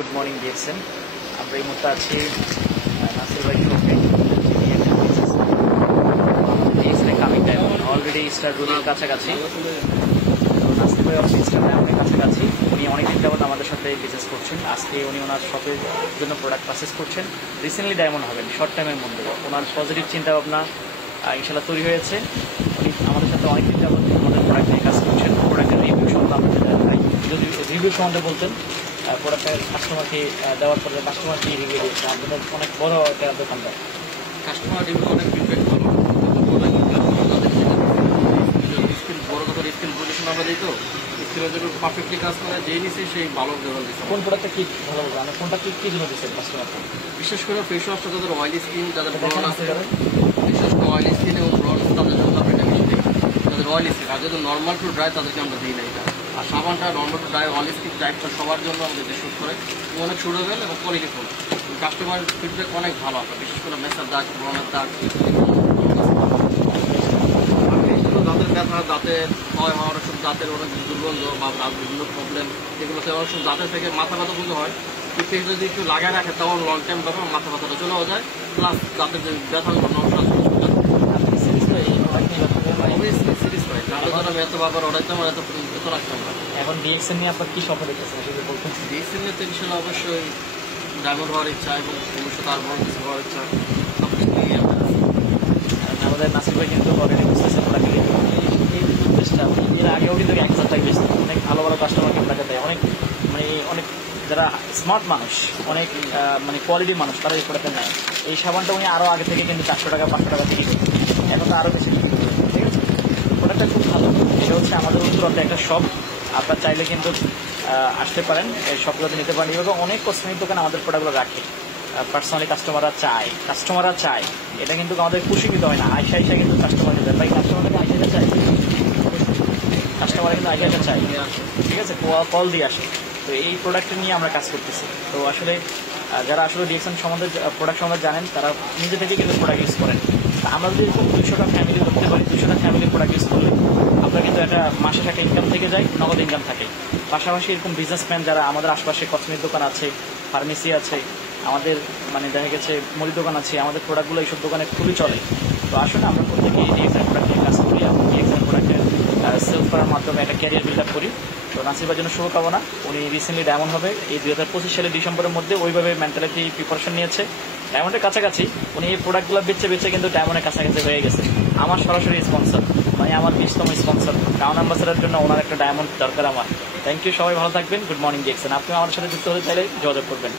Good morning দিয়েছেন। আমরা এই মুহূর্তে আছি নাসির ভাই শপে। Coming time already star ruling কাছাকাছি। তো নাসির ভাই অফিস স্টার অনেক কাছাকাছি। উনি অনেকদিন যাবত আমাদের সাথে বিজনেস করছেন। আজকে উনি ওনার শপের জন্য প্রোডাক্ট পারচেস করছেন। রিসেন্টলি ডায়মন্ড হবেন শর্ট টাইমের মধ্যে। ওনার পজিটিভ চিন্তা ভাবনা ইনশাল্লাহ তৈরি হয়েছে। উনি আমাদের সাথে অনেকদিন যাবত আমাদের প্রোডাক্ট নিয়ে কাজ করছেন। প্রোডাক্টের রিভিউ সম্বন্ধে আপনাদের যদি রিভিউ সম্বন্ধে বলতেন, প্রোডাক্টের কাস্টমারকে দেওয়ার পরে কাস্টমার কি রিভিউ দিয়েছে? আপনাদের অনেক বড় একটা দোকানদার, কাস্টমার রিভিউ অনেক ফিডব্যাক ভালো। বড় কথা স্কিল পজিশন আমরা দিই, তো স্কিলের জন্য পারফেক্টলি কাজ করে যেই নিচ্ছে সেই ভালো লেভেল দিচ্ছে। কোন প্রোডাক্টটা কি ভালো বলবো, মানে কোনটা কি জন্য দিচ্ছেন কাস্টমারকে? বিশেষ করে ফেস ওয়াশটা যাদের অয়েলি স্কিন, যাদের ব্রণ আছে, বিশেষ করে অয়েলি স্কিন এবং ব্রণ তাদের জন্য আমরা এটা বেশি দিই। যাদের অয়েলি স্কিন, আর যাদের নর্মাল টু ড্রাই তাদেরকে আমরা দিই না এটা। আর সাবানটা normal to dry oily skin টাইপটা সবার জন্য আমাদের যে শ্যুট করে অনেক সুটেবল এবং কোয়ালিটিফুল। কাস্টমার ফিডব্যাক অনেক ভালো আপনার, বিশেষ করে মেসার দাগ, ব্রণের দাগ, দাঁতের ব্যথা, দাঁতের ক্ষয় হওয়ার ওষুধ, দাঁতের অনেক দুর্গন্ধ বা বিভিন্ন প্রবলেম, এগুলোতে অনেক সময় দাঁতের থেকে মাথা ব্যথা কিন্তু হয়। ফেস যদি একটু লাগায় রাখে তখন লং টাইম ব্যথা মাথা ব্যথাটা চলেও যায়, প্লাস দাঁতের যে ব্যথাগুলো সিরিজ হয়। তাহলে ধর আমি এত বারবার অর্ডাইতাম আর এত রাখতাম না। এখন ডিএক্সএন নিয়ে আপনার কি স্বপ্ন দেখতেছেন যদি বলতেন? ডিএক্সএন নিয়ে তো ইনশাল্লাহ অবশ্যই ডায়মন্ড হওয়ার ইচ্ছা এবং ভবিষ্যতে আর বড় কিছু হওয়ার ইচ্ছা সব কিছু নিয়ে আমাদের নাসির ভাই কিন্তু অলরেডি বুঝতেছে প্রোডাক্টের এই উদ্দেশ্যটা। এর আগেও কিন্তু একসাথে থাকবে, অনেক ভালো ভালো কাস্টমারকে টাকা দেয়। অনেক যারা স্মার্ট মানুষ, অনেক মানে কোয়ালিটির মানুষ, তারা এই প্রোডাক্টটা নেয়। এই সাবানটা উনি আরও আগে থেকে কিন্তু 400 টাকা 500 টাকা বিক্রি করতেন, এখন তো আরও বেশি বিক্রি করবেন। ঠিক আছে, প্রোডাক্টটা খুব ভালো। এটা হচ্ছে আমাদের উত্তরাতে একটা শপ, আপনার চাইলে কিন্তু আসতে পারেন, এই শপগুলোতে নিতে পারেন। এবং অনেক কসমেটিক দোকান আমাদের প্রোডাক্টগুলো রাখে, পার্সোনালি কাস্টমাররা চায়। এটা কিন্তু আমাদের খুশি নিতে হয় না, আইসা কিন্তু কাস্টমার নিতে ভাই, কাস্টমারকে আইসা চাই, কাস্টমার কিন্তু আইসা চাই। ঠিক আছে, কল দিয়ে আসে। তো এই প্রোডাক্ট নিয়ে আমরা কাজ করতেছি। তো আসলে যারা আসলে ডিএক্সএন সম্বন্ধে প্রোডাক্ট সম্বন্ধে জানেন, তারা নিজে থেকে কিন্তু প্রোডাক্ট ইউজ করেন। আমরা যদি এরকম 200টা ফ্যামিলি করতে পারি, 200টা ফ্যামিলি প্রোডাক্ট ইউজ করলে আপনার কিন্তু একটা মাসে একটা ইনকাম থেকে যায়, নগদ ইনকাম থাকে। পাশাপাশি এরকম বিজনেসম্যান যারা আমাদের আশপাশে কসমেটিক দোকান আছে, ফার্মেসি আছে, আমাদের মানে দেখা গেছে মুড়ি দোকান আছে, আমাদের প্রোডাক্টগুলো এইসব দোকানে খুবই চলে। তো আসলে আমরা প্রত্যেকে ডিএক্সএন প্রোডাক্ট নিয়ে কাজ করি, এবং ডিএক্সএন প্রোডাক্টের সেল করার মাধ্যমে একটা ক্যারিয়ার বিল্ড আপ করি। তো নাসির জন্য শুভকামনা। উনি রিসেন্টলি ডায়মন্ড হবে এই 2025 সালের ডিসেম্বরের মধ্যে, ওইভাবে মেন্টালিটি প্রিপারেশন নিয়েছে। ডায়মন্ডের কাছাকাছি উনি এই প্রোডাক্টগুলো বেচে কিন্তু ডায়মন্ডের কাছাকাছি হয়ে গেছে। আমার সরাসরি স্পন্সর, মানে আমার 20তম স্পন্সর, টাউন অ্যাম্বাসেডারের জন্য ওনার একটা ডায়মন্ড দরকার আমার। থ্যাংক ইউ, সবাই ভালো থাকবেন। Good morning DXN. আপনি আমাদের সাথে যুক্ত হতে চাইলে যোগাযোগ করবেন।